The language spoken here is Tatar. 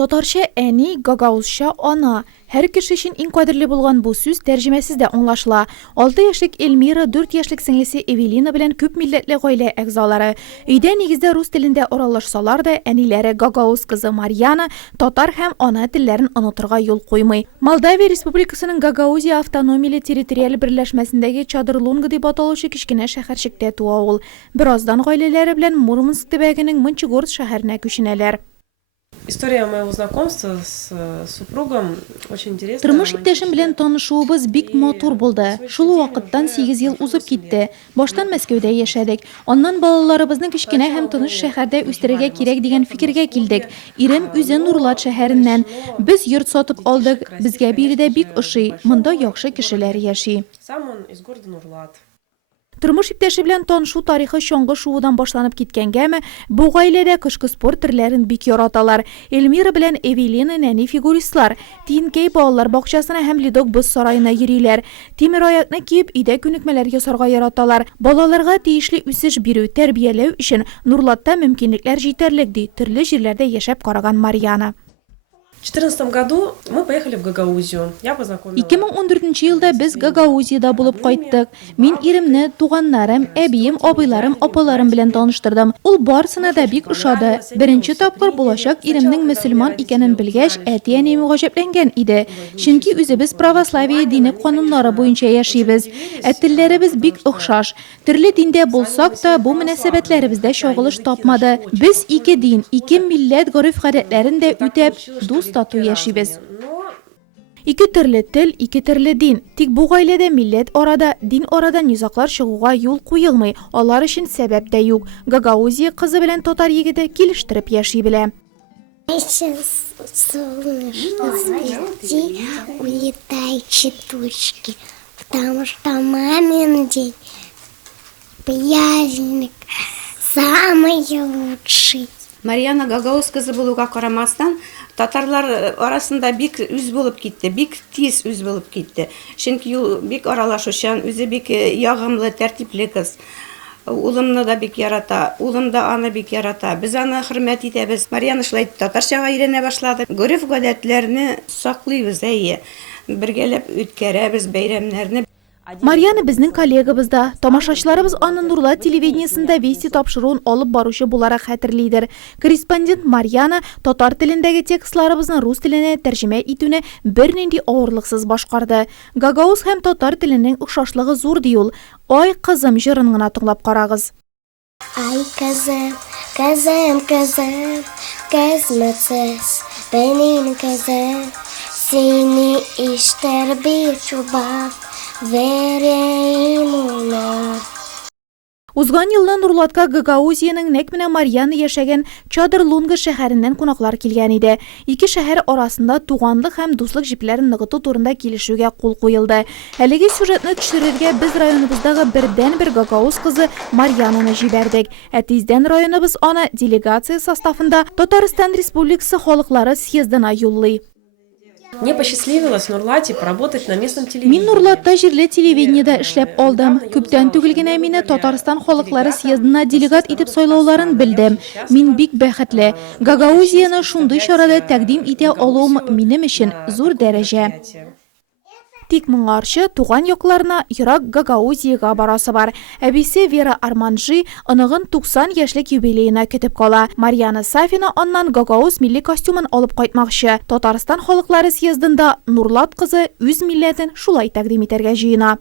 Татарча әни, гагаузча ана. Һәр кеше өчен иң кадерле булган бу сүз тәрҗемәсез дә аңлашыла. 6 яшьлек Эльмира, 4 яшьлек сеңлесе Эвелина белән күп милләтле гаилә әгъзалары. Өйдә нигездә рус телендә аралашсалар да, әниләре гагаус кызы Марьяна татар һәм ана телләрен онытырга юл куймый. Молдавия Республикасының Гагаузия автономияле территориаль берләшмәсендәге Чадыр-Лунга дип аталучы кечкенә шәһәрчектә туа ул. Бераздан гаиләләре белән Мурманск төбәгенең Мончегорск шәһәренә күченәләр. История моего знакомства с супругом очень интересная. Тормыш иптәшем белән танышуыбыз бик матур булды. Шул вакыттан 8 ел узып китте. Баштан Мәскәүдә яшәдек. Аннан балаларыбызны кечкенә һәм тыныч шәһәрдә үстерергә кирәк дигән фикергә килдек. Ирем үзе Нурлат шәһәреннән. Без йорт сатып алдык. Безгә биредә бик ошый. Монда яхшы кешеләр яши. Сам он из города Нурлат. Тормыш иптәше белән танышу тарихы чаңгы шуудан башланып киткәнгәме, бу гаиләдә кышкы спорт төрләрен бик яраталар. Эльмира белән Эвелина нәни фигуристлар. Тинкәй балалар бакчасына һәм Ледок боз сараена йөриләр. Тимер аякны киеп, өйдә күнекмәләр ясарга яраталар. Балаларга тиешле үсеш бирү, тәрбияләү өчен Нурлатта мөмкинлекләр җитәрлек ди, төрле җирләрдә яшәп караган Марьяна. В 2014 году мы поехали в Гагаузию. Я познакомилась. 2014 елда без Гагаузиядә булып кайттык. Мин иремне, туганнарым, әбием, абыйларым, апаларым белән таныштырдым. Ул барсына да бик ошады. Беренче тапкыр булачак иремнең мөселман икәнен белгәч, әти-әнием гаҗәпләнгән иде. Чөнки үзебез православие дине кануннары буенча яшибез. Телләребез бик охшаш. Төрле диндә булсак та, бу мөнәсәбәтләребездә чагылыш тапмады. Без ике дин, ике милләт гореф-гадәтләрен дә үтәп, стату яшибез. Ике төрле тел, ике төрле дин. Тик бу гаиләдә милләт арада, дин арада низаклар чыгуга юл куелмый. Алар өчен сәбәп тә юк. Гагаузия кызы белән татар егете килештереп яши белә. Улетающие тучки, потому что мамин день, праздник самый лучший. Марьяна Гагаус кызы булуга карамастан, татарлар арасында бик үз булып китте, бик тиз үз булып китте. Чөнки ул бик аралашучан, үзе бик ягымлы, тәртипле кыз. Улымны да бик ярата, улым да аны бик ярата. Без аны хөрмәт итәбез. Марьяна шулай татарчага өйрәнә башлады. Гореф-гадәтләрне саклыйбыз, әйе. Бергәләп үткәрәбез бәйрәмнәрне. Марьяна безнең коллегабызда. Тамашачыларыбыз аны Нурлат телевидениесендә вести тапшыруын алып баручы буларак хәтерлидер. Корреспондент Марьяна татар телендәге текстларыбызны рус теленә тәрҗемә итүне бернинди авырлыксыз башкарды. Гагаус һәм татар теленең охшашлыгы зур ди ул. Ай кызым җырын гына тыңлап карагыз. Ай кызым, кызым, кызым, кызмыцыз, benim kızım, seni ister bir çubak. Vereyim ona. Узган елда Нурлатка Гагаузиянең нәкъ менә Марьяна яшәгән Чадыр-Лунга шәһәреннән кунаклар килгән иде. Ике шәһәр арасында туганлык һәм дуслык җипләрен ныгыту турында килешүгә кул куелды. Әлеге сюжетны төшерергә без районыбыздагы бердән-бер Гагаус кызы Марьянаны җибәрдек. Тиздән районыбыз аны делегация составында Татарстан Республикасы халыклары съездына юллый. Мне посчастливилось в Нурлате поработать на местном телевидении. Мин Нурлатта җирле телевидениедә эшләп алдым. Күптән түгел генә мине Татарстан халыклары съездына делегат итеп сайлауларын белдем. Мин бик бәхетле. Гагаузияны шундый чарада тәкъдим итә алуым минем өчен зур дәрәҗә. Тик моңарчы туган якларына ерак Гагаузиягә барасы бар. Әбисе Вера Арманжи оныгын 90 яшьлек юбилеена көтеп кала. Марьяна Сафина аннан Гагаус милли костюмын алып кайтмакчы. Татарстан халыклары съездында Нурлат кызы үз милләтен шулай тәкъдим итәргә җыена.